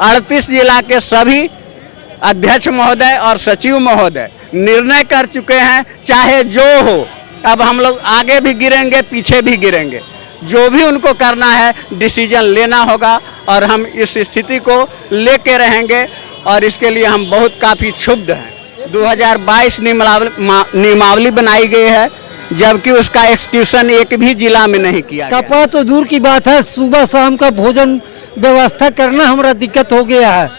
38 जिला के सभी अध्यक्ष महोदय और सचिव महोदय निर्णय कर चुके हैं, चाहे जो हो। अब हम लोग आगे भी गिरेंगे, पीछे भी गिरेंगे, जो भी उनको करना है डिसीजन लेना होगा और हम इस स्थिति को लेके रहेंगे और इसके लिए हम बहुत काफ़ी क्षुब्ध हैं। 2022 नियमावली बनाई गई है, जबकि उसका एक्सक्यूशन एक भी जिला में नहीं किया गया। कपड़ा तो दूर की बात है, सुबह शाम का भोजन व्यवस्था करना हमारा दिक्कत हो गया है।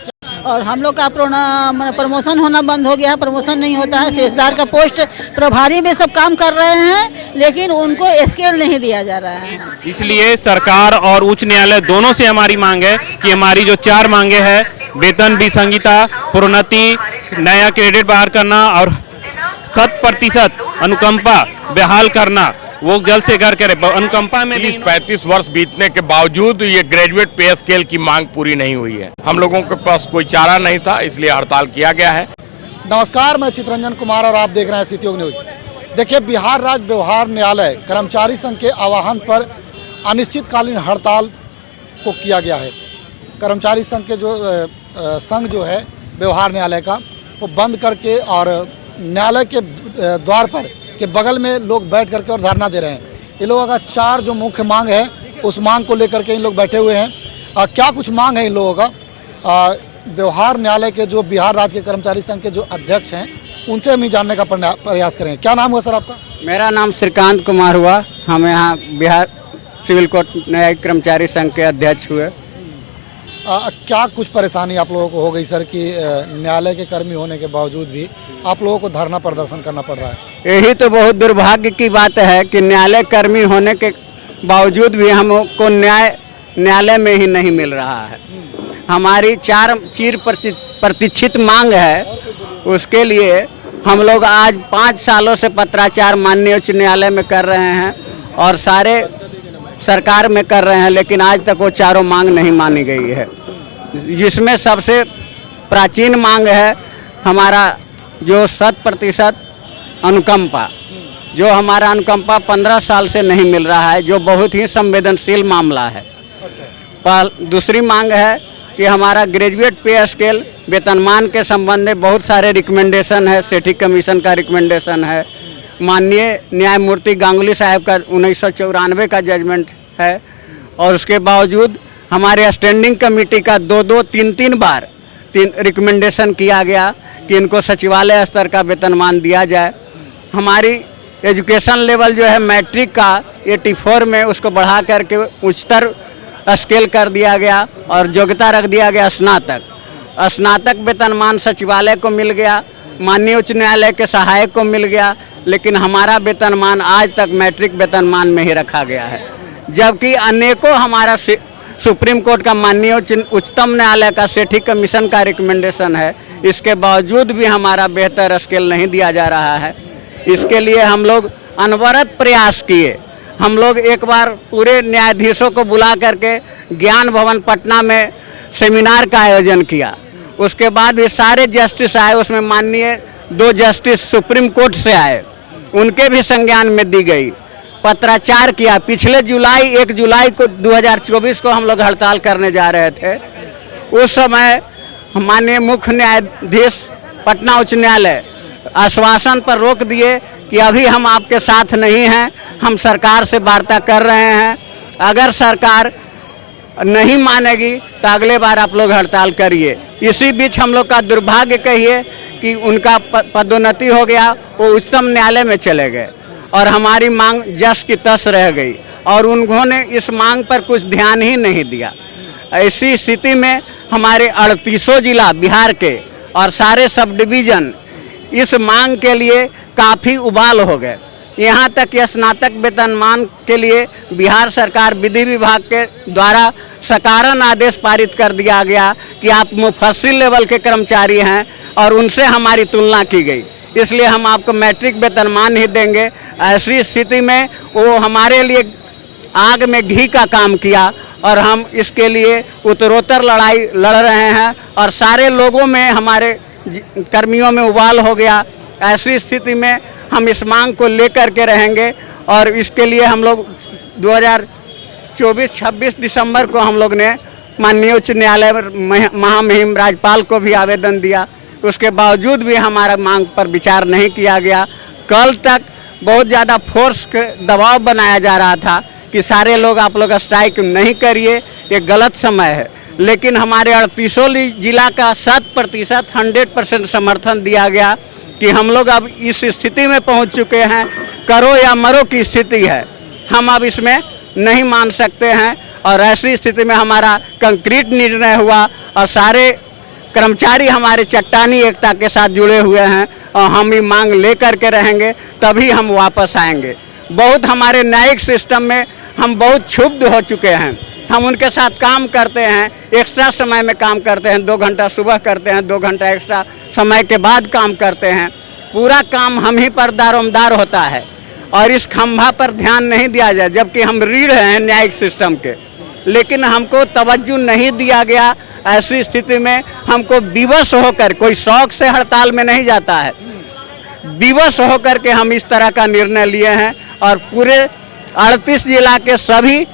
और हम लोग का प्रमोशन होना बंद हो गया है, प्रमोशन नहीं होता है। सेजदार का पोस्ट प्रभारी में सब काम कर रहे हैं, लेकिन उनको स्केल नहीं दिया जा रहा है। इसलिए सरकार और उच्च न्यायालय दोनों से हमारी मांग है कि हमारी जो 4 मांगे हैं, वेतन विसंगीता, प्रोन्नति, नया क्रेडिट बहाल करना और 100% अनुकंपा बहाल करना, वो जल्द से जल्द करे। अनुकंपा में 30-35 वर्ष बीतने के बावजूद ये ग्रेजुएट पे स्केल की मांग पूरी नहीं हुई है। हम लोगों के पास कोई चारा नहीं था, इसलिए हड़ताल किया गया है। नमस्कार, मैं चित्रंजन कुमार और आप देख रहे हैं सिटी योग न्यूज। देखिए, बिहार राज्य व्यवहार न्यायालय कर्मचारी संघ के आह्वान पर अनिश्चितकालीन हड़ताल को किया गया है। कर्मचारी संघ के संघ जो है व्यवहार न्यायालय का, वो बंद करके और न्यायालय के द्वार पर के बगल में लोग बैठ करके और धरना दे रहे हैं। ये लोगों का 4 जो मुख्य मांग है, उस मांग को लेकर के इन लोग बैठे हुए हैं। क्या कुछ मांग है इन लोगों का, व्यवहार न्यायालय के जो बिहार राज्य के कर्मचारी संघ के जो अध्यक्ष हैं, उनसे हम ही जानने का प्रयास करेंगे। क्या नाम हुआ सर आपका? मेरा नाम श्रीकांत कुमार हुआ। हम यहाँ बिहार सिविल कोर्ट न्यायिक कर्मचारी संघ के अध्यक्ष हुए। क्या कुछ परेशानी आप लोगों को हो गई सर कि न्यायालय के कर्मी होने के बावजूद भी आप लोगों को धरना प्रदर्शन करना पड़ रहा है? यही तो बहुत दुर्भाग्य की बात है कि न्यायालय कर्मी होने के बावजूद भी हमको न्यायालय में ही नहीं मिल रहा है। हमारी 4 चिर प्रतीक्षित मांग है, उसके लिए हम लोग आज 5 सालों से पत्राचार माननीय उच्च न्यायालय में कर रहे हैं और सारे सरकार में कर रहे हैं, लेकिन आज तक वो 4 मांग नहीं मानी गई है। जिसमें सबसे प्राचीन मांग है हमारा जो 100% अनुकंपा, जो हमारा अनुकंपा 15 साल से नहीं मिल रहा है, जो बहुत ही संवेदनशील मामला है। दूसरी मांग है कि हमारा ग्रेजुएट पे स्केल वेतनमान के संबंध में बहुत सारे रिकमेंडेशन है, सेठी कमीशन का रिकमेंडेशन है, माननीय न्यायमूर्ति गांगुली साहब का 1994 का जजमेंट है, और उसके बावजूद हमारे स्टैंडिंग कमेटी का 2-2, 3-3 बार रिकमेंडेशन किया गया कि इनको सचिवालय स्तर का वेतनमान दिया जाए। हमारी एजुकेशन लेवल जो है मैट्रिक का 84 में उसको बढ़ा करके उच्चतर स्केल कर दिया गया और योग्यता रख दिया गया स्नातक वेतनमान सचिवालय को मिल गया, माननीय उच्च न्यायालय के सहायक को मिल गया, लेकिन हमारा वेतनमान आज तक मैट्रिक वेतनमान में ही रखा गया है। जबकि अनेकों हमारा सुप्रीम कोर्ट का माननीय उच्चतम न्यायालय का सेठी कमीशन का रिकमेंडेशन है, इसके बावजूद भी हमारा बेहतर स्केल नहीं दिया जा रहा है। इसके लिए हम लोग अनवरत प्रयास किए। हम लोग एक बार पूरे न्यायाधीशों को बुला करके ज्ञान भवन पटना में सेमिनार का आयोजन किया। उसके बाद ये सारे जस्टिस आए, उसमें माननीय 2 जस्टिस सुप्रीम कोर्ट से आए, उनके भी संज्ञान में दी गई। पत्राचार किया। पिछले 1 जुलाई को 2024 को हम लोग हड़ताल करने जा रहे थे। उस समय माननीय मुख्य न्यायाधीश पटना उच्च न्यायालय आश्वासन पर रोक दिए कि अभी हम आपके साथ नहीं हैं, हम सरकार से वार्ता कर रहे हैं, अगर सरकार नहीं मानेगी तो अगले बार आप लोग हड़ताल करिए। इसी बीच हम लोग का दुर्भाग्य कहिए कि उनका पदोन्नति हो गया, वो उच्चतम न्यायालय में चले गए और हमारी मांग जस की तस रह गई और उन्होंने इस मांग पर कुछ ध्यान ही नहीं दिया। ऐसी स्थिति में हमारे 38 जिला बिहार के और सारे सब डिवीज़न इस मांग के लिए काफ़ी उबाल हो गए। यहाँ तक कि स्नातक वेतनमान के लिए बिहार सरकार विधि विभाग के द्वारा सकारण आदेश पारित कर दिया गया कि आप मुफस्सिल लेवल के कर्मचारी हैं और उनसे हमारी तुलना की गई, इसलिए हम आपको मैट्रिक वेतनमान ही देंगे। ऐसी स्थिति में वो हमारे लिए आग में घी का काम किया और हम इसके लिए उत्तरोत्तर लड़ाई लड़ रहे हैं और सारे लोगों में, हमारे कर्मियों में उबाल हो गया। ऐसी स्थिति में हम इस मांग को लेकर के रहेंगे और इसके लिए हम लोग 2024-26 दिसंबर को हम लोग ने माननीय उच्च न्यायालय महामहिम राज्यपाल को भी आवेदन दिया, उसके बावजूद भी हमारा मांग पर विचार नहीं किया गया। कल तक बहुत ज़्यादा फोर्स के दबाव बनाया जा रहा था कि सारे लोग आप लोग स्ट्राइक नहीं करिए, ये गलत समय है। लेकिन हमारे 38 जिला का 100% 100% समर्थन दिया गया कि हम लोग अब इस स्थिति में पहुंच चुके हैं, करो या मरो की स्थिति है, हम अब इसमें नहीं मान सकते हैं। और ऐसी स्थिति में हमारा कंक्रीट निर्णय हुआ और सारे कर्मचारी हमारे चट्टानी एकता के साथ जुड़े हुए हैं और हम ये मांग ले कर के रहेंगे, तभी हम वापस आएंगे। बहुत हमारे न्यायिक सिस्टम में हम बहुत क्षुब्ध हो चुके हैं। हम उनके साथ काम करते हैं, एक्स्ट्रा समय में काम करते हैं, 2 घंटा सुबह करते हैं, 2 घंटा एक्स्ट्रा समय के बाद काम करते हैं। पूरा काम हम ही पर दारोमदार होता है और इस खंभा पर ध्यान नहीं दिया जाए, जबकि हम रीढ़ हैं न्यायिक सिस्टम के, लेकिन हमको तवज्जो नहीं दिया गया। ऐसी स्थिति में हमको विवश होकर, कोई शौक से हड़ताल में नहीं जाता है, विवश होकर के हम इस तरह का निर्णय लिए हैं। और पूरे 38 जिला के सभी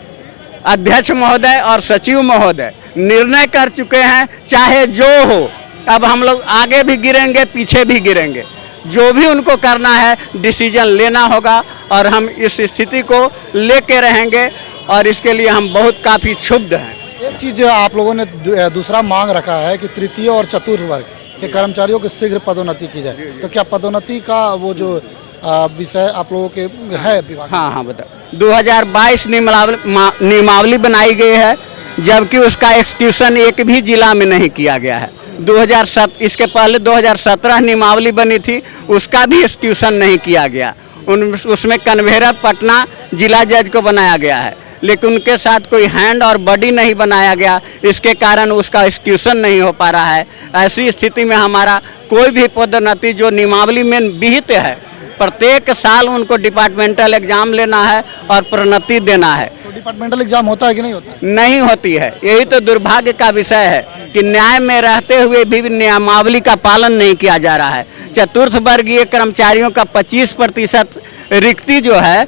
अध्यक्ष महोदय और सचिव महोदय निर्णय कर चुके हैं, चाहे जो हो। अब हम लोग आगे भी गिरेंगे, पीछे भी गिरेंगे, जो भी उनको करना है डिसीजन लेना होगा और हम इस स्थिति को लेके रहेंगे और इसके लिए हम बहुत काफ़ी क्षुब्ध हैं। एक चीज़ आप लोगों ने दूसरा मांग रखा है कि तृतीय और चतुर्थ वर्ग के कर्मचारियों की शीघ्र पदोन्नति की जाए, तो क्या पदोन्नति का वो जो विषय आप लोगों के है विभाग? हाँ बताओ। 2022 नियमावली बनाई गई है, जबकि उसका एक्सक्यूशन एक भी जिला में नहीं किया गया है। 2007 इसके पहले 2017 नियमावली बनी थी, उसका भी एक्सक्यूशन नहीं किया गया। उसमें कन्वेयर पटना जिला जज को बनाया गया है, लेकिन उनके साथ कोई हैंड और बॉडी नहीं बनाया गया, इसके कारण उसका एक्सक्यूशन नहीं हो पा रहा है। ऐसी स्थिति में हमारा कोई भी पदोन्नति जो नियमावली में विहित है, प्रत्येक साल उनको डिपार्टमेंटल एग्जाम लेना है और प्रोन्नति देना है। तो डिपार्टमेंटल एग्जाम होता है कि नहीं होता है? नहीं होती है। यही तो दुर्भाग्य का विषय है कि न्याय में रहते हुए भी नियमावली का पालन नहीं किया जा रहा है। चतुर्थ वर्गीय कर्मचारियों का 25% रिक्ति जो है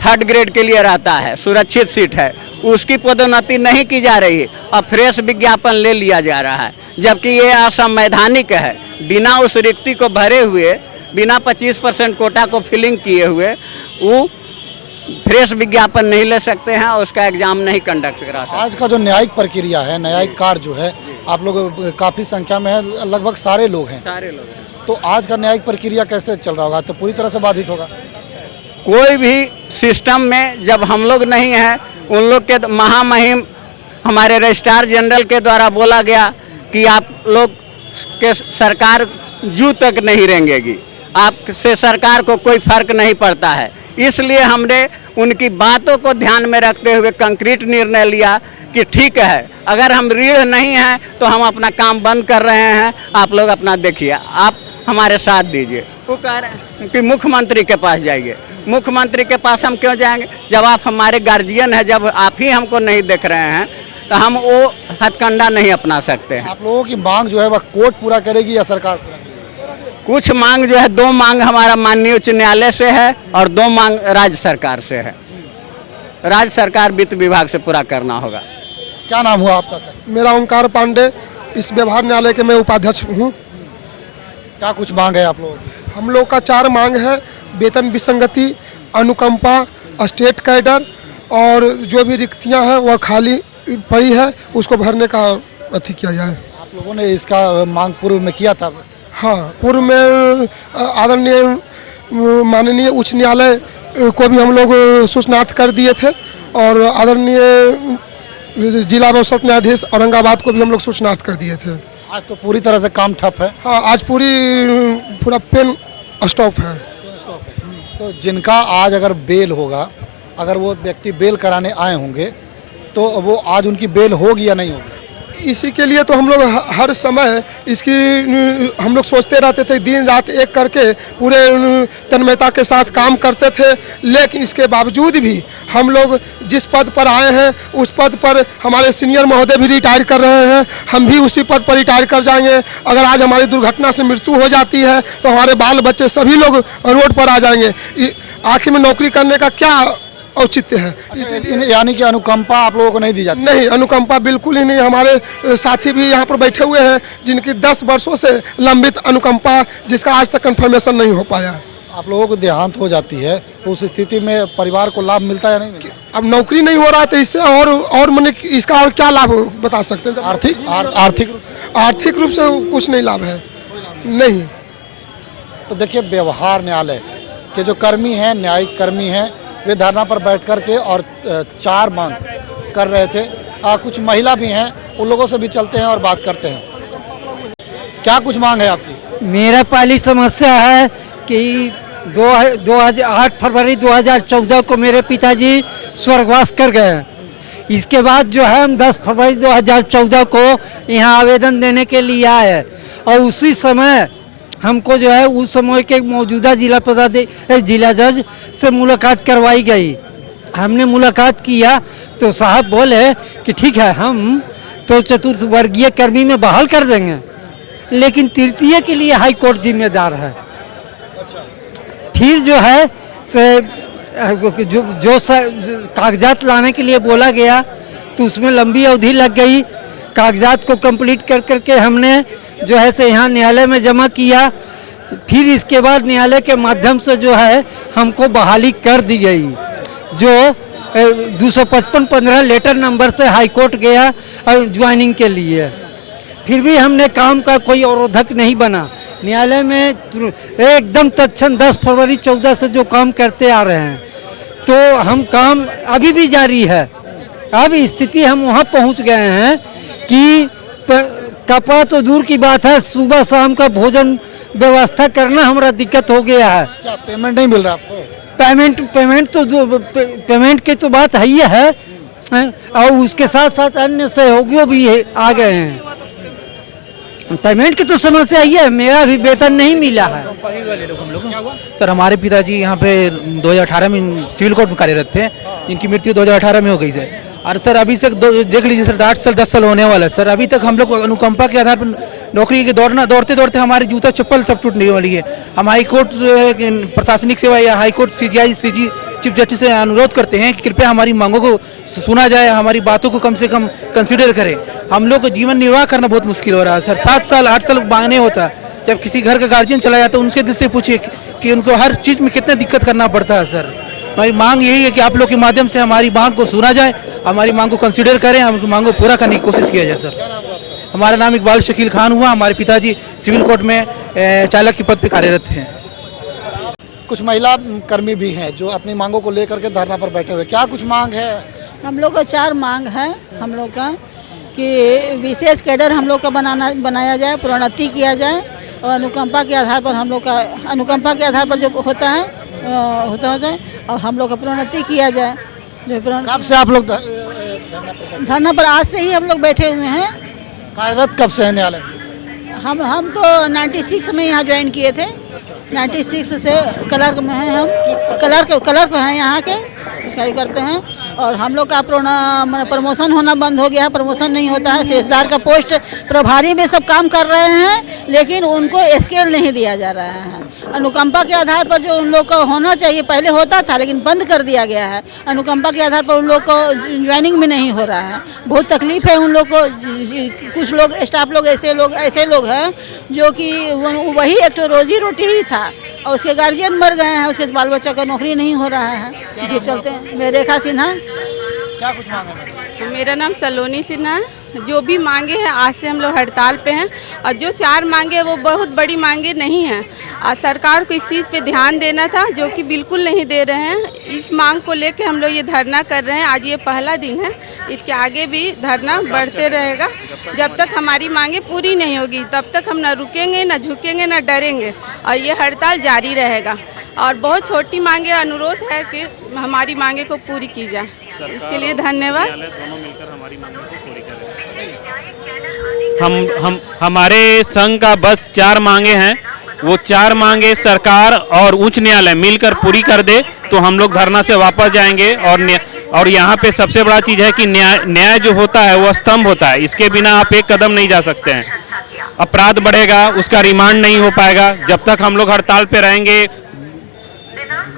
3rd ग्रेड के लिए रहता है, सुरक्षित सीट है, उसकी पदोन्नति नहीं की जा रही है और फ्रेश विज्ञापन ले लिया जा रहा है, जबकि ये असंवैधानिक है। बिना उस रिक्ति को भरे हुए, बिना 25% कोटा को फिलिंग किए हुए वो फ्रेश विज्ञापन नहीं ले सकते हैं और उसका एग्जाम नहीं कंडक्ट करा सकते। आज का जो न्यायिक प्रक्रिया है, न्यायिक कार्य जो है, आप लोग काफ़ी संख्या में है, लगभग सारे लोग हैं, तो आज का न्यायिक प्रक्रिया कैसे चल रहा होगा? तो पूरी तरह से बाधित होगा। कोई भी सिस्टम में जब हम लोग नहीं हैं, उन लोग के महामहिम हमारे रजिस्ट्रार जनरल के द्वारा बोला गया कि आप लोग के सरकार जू तक नहीं रेंगेगी, आपसे सरकार को कोई फर्क नहीं पड़ता है। इसलिए हमने उनकी बातों को ध्यान में रखते हुए कंक्रीट निर्णय लिया कि ठीक है, अगर हम रीढ़ नहीं हैं तो हम अपना काम बंद कर रहे हैं, आप लोग अपना देखिए, आप हमारे साथ दीजिए। वो कह रहे हैं कि मुख्यमंत्री के पास जाइए। मुख्यमंत्री के पास हम क्यों जाएंगे जब आप हमारे गार्जियन हैं, जब आप ही हमको नहीं देख रहे हैं तो हम वो हथकंडा नहीं अपना सकते हैं। आप लोगों की मांग जो है वह कोर्ट पूरा करेगी या सरकार पूरा करेगी? कुछ मांग जो है, 2 मांग हमारा माननीय उच्च न्यायालय से है और 2 मांग राज्य सरकार से है। राज्य सरकार वित्त विभाग से पूरा करना होगा। क्या नाम हुआ आपका सर? मेरा ओंकार पांडे, इस व्यवहार न्यायालय के मैं उपाध्यक्ष हूँ। क्या कुछ मांग है आप लोगों की? हम लोग का 4 मांग है: वेतन विसंगति, अनुकंपा, स्टेट कैडर और जो भी रिक्तियाँ हैं वह खाली पड़ी है उसको भरने का अथी किया जाए। आप लोगों ने इसका मांग पूर्व में किया था? हाँ, पूर्व में आदरणीय माननीय उच्च न्यायालय को भी हम लोग सूचनार्थ कर दिए थे और आदरणीय जिला व्यवस्था न्यायाधीश औरंगाबाद को भी हम लोग सूचनार्थ कर दिए थे। आज तो पूरी तरह से काम ठप है। हाँ, आज पूरा पेन स्टॉप है। तो जिनका आज अगर बेल होगा, अगर वो व्यक्ति बेल कराने आए होंगे तो वो आज उनकी बेल होगी या नहीं होगी? इसी के लिए तो हम लोग हर समय इसकी हम लोग सोचते रहते थे, दिन रात एक करके पूरे तन्मयता के साथ काम करते थे, लेकिन इसके बावजूद भी हम लोग जिस पद पर आए हैं उस पद पर हमारे सीनियर महोदय भी रिटायर कर रहे हैं, हम भी उसी पद पर रिटायर कर जाएंगे। अगर आज हमारी दुर्घटना से मृत्यु हो जाती है तो हमारे बाल बच्चे सभी लोग रोड पर आ जाएंगे। आखिर में नौकरी करने का क्या औचित्य है। यानी कि अनुकंपा आप लोगों को नहीं दी जाती? नहीं, अनुकंपा बिल्कुल ही नहीं। हमारे साथी भी यहाँ पर बैठे हुए हैं जिनकी 10 वर्षों से लंबित अनुकंपा, जिसका आज तक कंफर्मेशन नहीं हो पाया। आप लोगों को देहांत हो जाती है तो उस स्थिति में परिवार को लाभ मिलता है या नहीं मिलता? अब नौकरी नहीं हो रहा तो इससे और मैंने इसका और क्या लाभ बता सकते हैं? आर्थिक रूप से कुछ नहीं लाभ है, नहीं। तो देखिए, व्यवहार न्यायालय के जो कर्मी हैं, न्यायिक कर्मी हैं, वे धरना पर बैठ कर के और 4 मांग कर रहे थे। कुछ महिला भी हैं, उन लोगों से भी चलते हैं और बात करते हैं। क्या कुछ मांग है आपकी? मेरा पहली समस्या है कि 8 फरवरी 2014 को मेरे पिताजी स्वर्गवास कर गए। इसके बाद जो है हम 10 फरवरी 2014 को यहाँ आवेदन देने के लिए आए और उसी समय हमको जो है उस समय के मौजूदा जिला जज से मुलाकात करवाई गई। हमने मुलाकात किया तो साहब बोले कि ठीक है, हम तो चतुर्थ वर्गीय कर्मी में बहाल कर देंगे, लेकिन तृतीय के लिए हाई कोर्ट जिम्मेदार है। फिर जो है से जो कागजात लाने के लिए बोला गया तो उसमें लंबी अवधि लग गई। कागजात को कंप्लीट कर करके हमने जो है से यहाँ न्यायालय में जमा किया। फिर इसके बाद न्यायालय के माध्यम से जो है हमको बहाली कर दी गई, जो 255-15 लेटर नंबर से हाई कोर्ट गया ज्वाइनिंग के लिए। फिर भी हमने काम का कोई अवरोधक नहीं बना। न्यायालय में एकदम तत्क्षण 10 फरवरी 14 से जो काम करते आ रहे हैं, तो हम काम अभी भी जारी है। अब स्थिति हम वहाँ पहुँच गए हैं कि कपड़ा तो दूर की बात है, सुबह शाम का भोजन व्यवस्था करना हमारा दिक्कत हो गया है। क्या पेमेंट नहीं मिल रहा आपको? पेमेंट की तो बात है ही है, और उसके साथ साथ अन्य सहयोगियों भी आ गए हैं। पेमेंट की तो समस्या ही है, मेरा भी वेतन नहीं मिला है। सर, हमारे पिताजी यहाँ पे 2018 में सिविल कोर्ट में कार्यरत थे, इनकी मृत्यु 2018 में हो गई सर। और सर अभी तक देख लीजिए सर, 8 साल 10 साल होने वाला है सर। अभी तक हम लोग अनुकंपा के आधार पर नौकरी के दौड़ते दौड़ते हमारे जूता चप्पल सब टूटने वाली है। हम हाई कोर्ट प्रशासनिक सेवा या high court CJI chief justice से अनुरोध करते हैं कि कृपया हमारी मांगों को सुना जाए, हमारी बातों को कम से कम कंसिडर करें। हम लोग को जीवन निर्वाह करना बहुत मुश्किल हो रहा है सर। 7 साल 8 साल मांगने होता। जब किसी घर का गार्जियन चला जाता है उनके दिल से पूछिए कि उनको हर चीज़ में कितना दिक्कत करना पड़ता है सर। हमारी मांग यही है कि आप लोग के माध्यम से हमारी मांग को सुना जाए, हमारी मांग को कंसिडर करें, हमारी मांग को पूरा करने की कोशिश किया जाए सर। हमारा नाम इकबाल शकील खान हुआ। हमारे पिताजी सिविल कोर्ट में चालक के पद पर कार्यरत हैं। कुछ महिला कर्मी भी हैं जो अपनी मांगों को लेकर के धरना पर बैठे हुए। क्या कुछ मांग है? हम लोग का 4 मांग है हम लोग का, कि विशेष कैडर हम लोग का बनाया जाए, प्रोन्नति किया जाए, और अनुकंपा के आधार पर हम लोग का जो होता है और हम लोग का प्रोन्नति किया जाए। जो कब से आप लोग धरना पर? आज से ही हम लोग बैठे हुए हैं। कार्यरत कब से है न्यायालय? हम तो 96 में यहाँ ज्वाइन किए थे। 96 से क्लर्क में हैं हम, क्लर्क हैं यहाँ के, इसका करते हैं। और हम लोग का प्रमोशन होना बंद हो गया है, प्रमोशन नहीं होता है। सेजदार का पोस्ट प्रभारी में सब काम कर रहे हैं, लेकिन उनको स्केल नहीं दिया जा रहा है। अनुकंपा के आधार पर जो उन लोग का होना चाहिए, पहले होता था लेकिन बंद कर दिया गया है। अनुकंपा के आधार पर उन लोग को ज्वाइनिंग में नहीं हो रहा है। बहुत तकलीफ है उन लोग को। कुछ लोग स्टाफ लोग ऐसे लोग हैं जो कि वही एक तो रोजी रोटी ही था, और उसके गार्जियन मर गए हैं, उसके बाल बच्चा का नौकरी नहीं हो रहा है। इसके चलते मैं रेखा सिन्हा। क्या कुछ मांग है? मेरा नाम सलोनी सिन्हा है। जो भी मांगे हैं, आज से हम लोग हड़ताल पे हैं, और जो 4 मांगे वो बहुत बड़ी मांगे नहीं हैं। सरकार को इस चीज़ पे ध्यान देना था, जो कि बिल्कुल नहीं दे रहे हैं। इस मांग को लेके हम लोग ये धरना कर रहे हैं। आज ये पहला दिन है, इसके आगे भी धरना बढ़ते रहेगा। जब तक हमारी मांगे पूरी नहीं होगी तब तक हम ना रुकेंगे, ना झुकेंगे, ना डरेंगे, और ये हड़ताल जारी रहेगा। और बहुत छोटी मांगे, अनुरोध है कि हमारी मांगे को पूरी की जाए। इसके लिए धन्यवाद। हमारे संघ का बस 4 मांगे हैं, वो 4 मांगे सरकार और उच्च न्यायालय मिलकर पूरी कर दे तो हम लोग धरना से वापस जाएंगे। और यहाँ पे सबसे बड़ा चीज़ है कि न्याय जो होता है वो स्तंभ होता है, इसके बिना आप एक कदम नहीं जा सकते हैं। अपराध बढ़ेगा, उसका रिमांड नहीं हो पाएगा। जब तक हम लोग हड़ताल पे रहेंगे,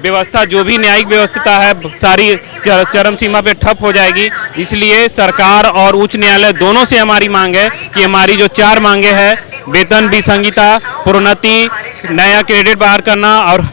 व्यवस्था जो भी न्यायिक व्यवस्था है सारी चरम सीमा पे ठप हो जाएगी। इसलिए सरकार और उच्च न्यायालय दोनों से हमारी मांग है कि हमारी जो 4 मांगे हैं, वेतन विसंगीता, प्रोन्नति, नया क्रेडिट बहाल करना और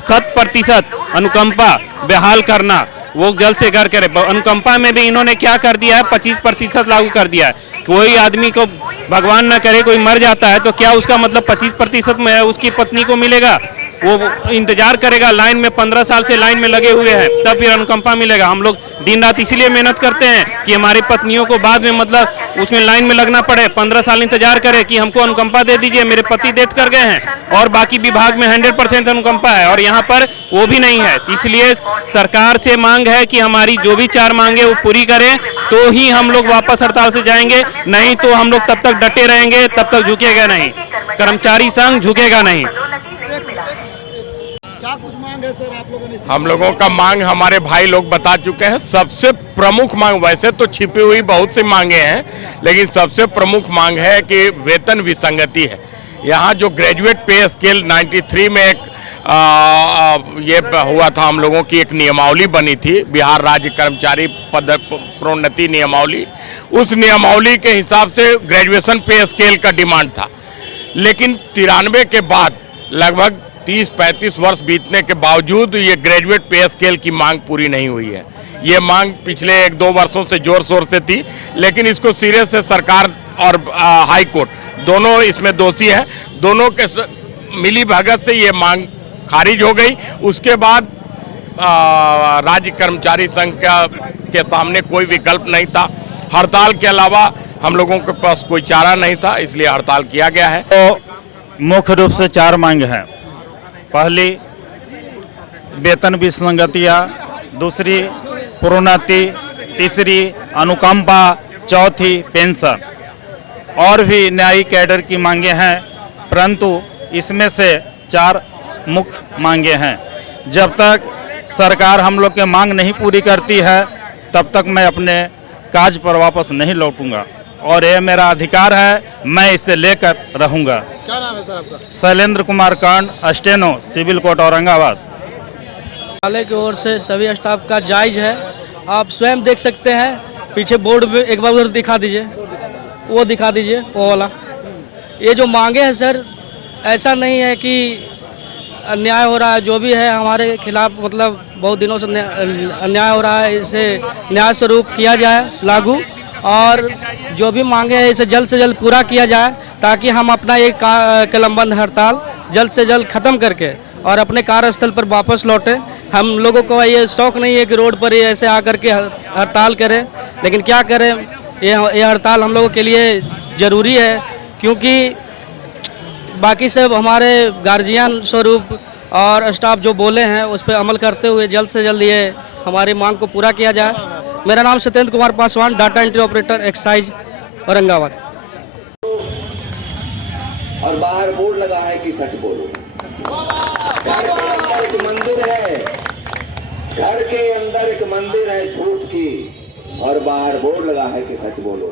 100% अनुकंपा बहाल करना, वो जल्द से जल्द करे। अनुकंपा में भी इन्होंने क्या कर दिया है, 25% लागू कर दिया है। कोई आदमी को भगवान न करे कोई मर जाता है तो क्या उसका मतलब 25% में उसकी पत्नी को मिलेगा? वो इंतजार करेगा, लाइन में 15 साल से लाइन में लगे हुए हैं, तब फिर अनुकंपा मिलेगा। हम लोग दिन रात इसीलिए मेहनत करते हैं कि हमारी पत्नियों को बाद में मतलब उसमें लाइन में लगना पड़े, 15 साल इंतजार करे कि हमको अनुकंपा दे दीजिए, मेरे पति डेथ कर गए हैं। और बाकी विभाग में 100% अनुकंपा है और यहाँ पर वो भी नहीं है। इसलिए सरकार से मांग है कि हमारी जो भी 4 मांगे वो पूरी करें, तो ही हम लोग वापस हड़ताल से जाएंगे, नहीं तो हम लोग तब तक डटे रहेंगे, तब तक झुकेगा नहीं, कर्मचारी संघ झुकेगा नहीं। क्या कुछ मांग है सर आप लोगों ने? हम लोगों का मांग हमारे भाई लोग बता चुके हैं। सबसे प्रमुख मांग, वैसे तो छिपी हुई बहुत सी मांगे हैं, लेकिन सबसे प्रमुख मांग है कि वेतन विसंगति है। यहाँ जो ग्रेजुएट पे स्केल 93 में एक ये हुआ था, हम लोगों की एक नियमावली बनी थी, बिहार राज्य कर्मचारी पद प्रोन्नति नियमावली। उस नियमावली के हिसाब से ग्रेजुएशन पे स्केल का डिमांड था, लेकिन 93 के बाद लगभग 30-35 वर्ष बीतने के बावजूद ये ग्रेजुएट पे स्केल की मांग पूरी नहीं हुई है। ये मांग पिछले 1-2 वर्षों से जोर शोर से थी, लेकिन इसको सिरे से सरकार और हाई कोर्ट दोनों इसमें दोषी हैं। दोनों के मिली भगत से ये मांग खारिज हो गई। उसके बाद राज्य कर्मचारी संघ के सामने कोई विकल्प नहीं था, हड़ताल के अलावा हम लोगों के पास कोई चारा नहीं था, इसलिए हड़ताल किया गया है। तो मुख्य रूप से 4 मांग हैं। पहली वेतन विसंगतियाँ, दूसरी प्रोन्नति, तीसरी अनुकंपा, चौथी पेंशन। और भी न्यायिक कैडर की मांगे हैं, परंतु इसमें से 4 मुख्य मांगे हैं। जब तक सरकार हम लोग के मांग नहीं पूरी करती है, तब तक मैं अपने काज पर वापस नहीं लौटूंगा और ये मेरा अधिकार है, मैं इसे लेकर रहूंगा। क्या नाम है सर आपका? शैलेंद्र कुमार कांड, स्टेनो, सिविल कोर्ट औरंगाबाद। न्यायालय की ओर से सभी स्टाफ का जायज है, आप स्वयं देख सकते हैं। पीछे बोर्ड में एक बार उधर दिखा दीजिए, वो दिखा दीजिए, वो वाला। ये जो मांगे हैं सर, ऐसा नहीं है कि अन्याय हो रहा है, जो भी है हमारे खिलाफ मतलब बहुत दिनों से अन्याय हो रहा है, इसे न्याय स्वरूप किया जाए लागू, और जो भी मांगे हैं इसे जल्द से जल्द पूरा किया जाए, ताकि हम अपना ये कलमबंद हड़ताल जल्द से जल्द ख़त्म करके और अपने कार्यस्थल पर वापस लौटें। हम लोगों को ये शौक़ नहीं है कि रोड पर ही ऐसे आकर के हड़ताल करें, लेकिन क्या करें, ये हड़ताल हम लोगों के लिए ज़रूरी है, क्योंकि बाकी सब हमारे गार्जियन स्वरूप और स्टाफ जो बोले हैं उस पर अमल करते हुए जल्द से जल्द ये हमारी मांग को पूरा किया जाए। मेरा नाम Satyendra Kumar Paswan, data entry operator, excise, Aurangabad. और बाहर बोर्ड लगा है कि सच बोलो। घर के अंदर एक मंदिर है, घर के अंदर एक मंदिर है झूठ की, और बाहर बोर्ड लगा है कि सच बोलो।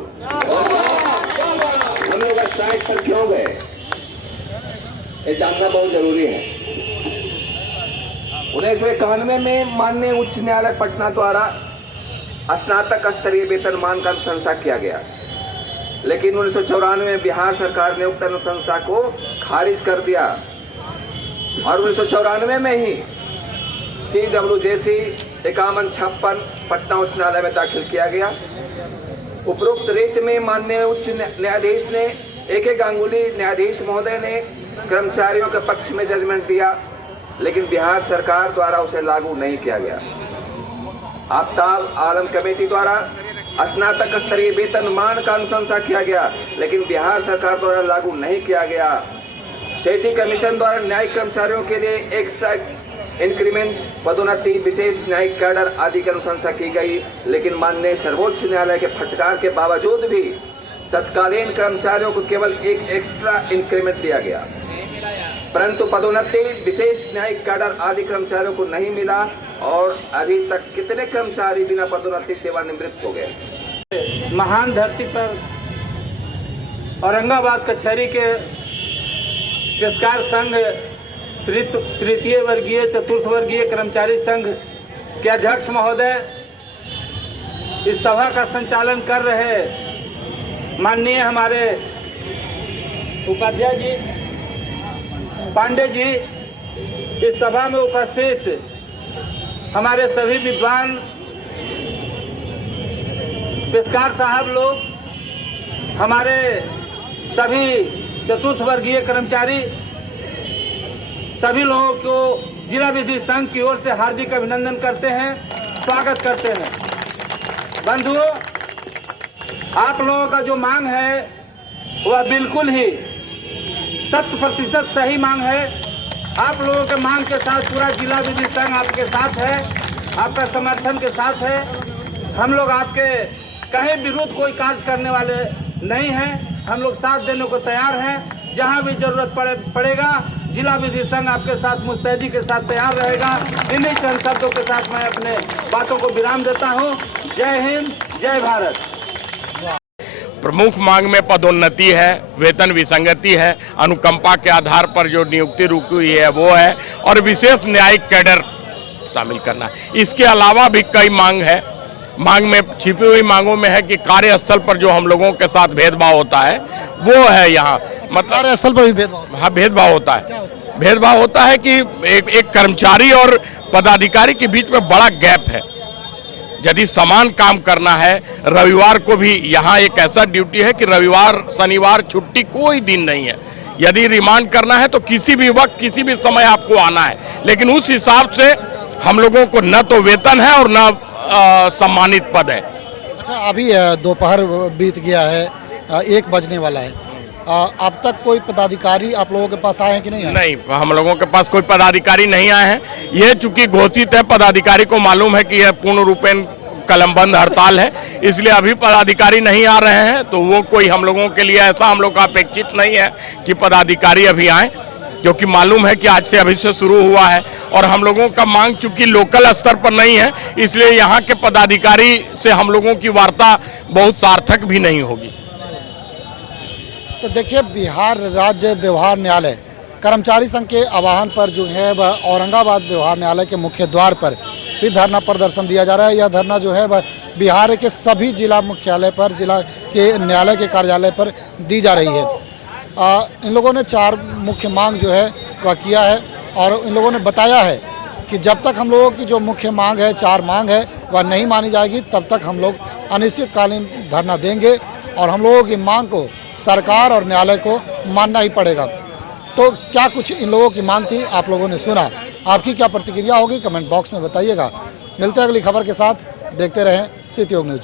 हम लोग स्ट्राइक पर क्यों गए, ये जानना बहुत जरूरी है। 1991 में माननीय उच्च न्यायालय पटना द्वारा स्नातक स्तरीय वेतनमान का अनुशंसा किया गया, लेकिन 1994 में बिहार सरकार ने उक्त अनुशंसा को खारिज कर दिया और 1994 में ही CWJC 5156 पटना उच्च न्यायालय में दाखिल किया गया। उपरोक्त रीत में माननीय उच्च न्यायाधीश ने AK गांगुली न्यायाधीश महोदय ने कर्मचारियों के पक्ष में जजमेंट दिया, लेकिन बिहार सरकार द्वारा उसे लागू नहीं किया गया। आफ्ताब आलम कमेटी द्वारा स्नातक स्तरीय वेतनमान का अनुशंसा किया गया, लेकिन बिहार सरकार द्वारा लागू नहीं किया गया। सेठी कमीशन द्वारा न्यायिक कर्मचारियों के लिए एक्स्ट्रा इंक्रीमेंट, पदोन्नति, विशेष न्यायिक कैडर आदि की अनुशंसा की गई, लेकिन माननीय सर्वोच्च न्यायालय के फटकार के बावजूद भी तत्कालीन कर्मचारियों को केवल एक एक्स्ट्रा इंक्रीमेंट दिया गया, परंतु पदोन्नति, विशेष न्यायिक कैडर आदि कर्मचारियों को नहीं मिला और अभी तक कितने कर्मचारी बिना पदोन्नति सेवानिवृत्त हो गए। महान धरती पर औरंगाबाद कचहरी के पेशकार संघ तृतीय वर्गीय चतुर्थ वर्गीय कर्मचारी संघ के अध्यक्ष महोदय, इस सभा का संचालन कर रहे माननीय हमारे उपाध्याय जी पांडे जी, इस सभा में उपस्थित हमारे सभी विद्वान पेशकार साहब लोग, हमारे सभी चतुर्थ वर्गीय कर्मचारी, सभी लोगों को जिला विधि संघ की ओर से हार्दिक अभिनंदन करते हैं, स्वागत करते हैं। बंधुओं, आप लोगों का जो मांग है वह बिल्कुल ही 100% सही मांग है। आप लोगों के मांग के साथ पूरा जिला विधि संघ आपके साथ है, आपका समर्थन के साथ है। हम लोग आपके कहीं विरुद्ध कोई कार्य करने वाले नहीं हैं, हम लोग साथ देने को तैयार हैं। जहां भी जरूरत पड़ेगा जिला विधि संघ आपके साथ मुस्तैदी के साथ तैयार रहेगा। इन्हीं चंद शब्दों के साथ मैं अपने बातों को विराम देता हूं। जय हिंद, जय भारत। प्रमुख मांग में पदोन्नति है, वेतन विसंगति है, अनुकंपा के आधार पर जो नियुक्ति रुकी हुई है वो है, और विशेष न्यायिक कैडर शामिल करना है। इसके अलावा भी कई मांग है। मांग में छिपी हुई मांगों में है कि कार्यस्थल पर जो हम लोगों के साथ भेदभाव होता है वो है यहाँ, मतलब कार्यस्थल पर भी भेदभाव? हाँ, भेदभाव होता है। भेदभाव होता है कि एक कर्मचारी और पदाधिकारी के बीच में बड़ा गैप है। यदि समान काम करना है, रविवार को भी यहाँ एक ऐसा ड्यूटी है कि रविवार शनिवार छुट्टी कोई दिन नहीं है। यदि रिमांड करना है तो किसी भी वक्त किसी भी समय आपको आना है, लेकिन उस हिसाब से हम लोगों को न तो वेतन है और न सम्मानित पद है। अच्छा, अभी दोपहर बीत गया है, 1 बजने वाला है। अब तक कोई पदाधिकारी आप लोगों के पास आए हैं कि नहीं आए? नहीं, हम लोगों के पास कोई पदाधिकारी नहीं आए हैं। ये चूंकि घोषित है, पदाधिकारी को मालूम है कि यह पूर्ण रूपेण कलमबंद हड़ताल है, इसलिए अभी पदाधिकारी नहीं आ रहे हैं। तो वो कोई हम लोगों के लिए ऐसा हम लोग का अपेक्षित नहीं है कि पदाधिकारी अभी आए, क्योंकि मालूम है कि आज से अभी से शुरू हुआ है। और हम लोगों का मांग चूंकि लोकल स्तर पर नहीं है, इसलिए यहाँ के पदाधिकारी से हम लोगों की वार्ता बहुत सार्थक भी नहीं होगी। तो देखिए, बिहार राज्य व्यवहार न्यायालय कर्मचारी संघ के आह्वान पर जो है वह औरंगाबाद व्यवहार न्यायालय के मुख्य द्वार पर भी धरना प्रदर्शन दिया जा रहा है। यह धरना जो है वह बिहार के सभी जिला मुख्यालय पर, जिला के न्यायालय के कार्यालय पर दी जा रही है। इन लोगों ने 4 मुख्य मांग जो है वह किया है, और इन लोगों ने बताया है कि जब तक हम लोगों की जो मुख्य मांग है, 4 मांग है, वह नहीं मानी जाएगी, तब तक हम लोग अनिश्चितकालीन धरना देंगे और हम लोगों की मांग को सरकार और न्यायालय को मानना ही पड़ेगा। तो क्या कुछ इन लोगों की मांग थी, आप लोगों ने सुना। आपकी क्या प्रतिक्रिया होगी कमेंट बॉक्स में बताइएगा। मिलते हैं अगली खबर के साथ, देखते रहें सिटी न्यूज।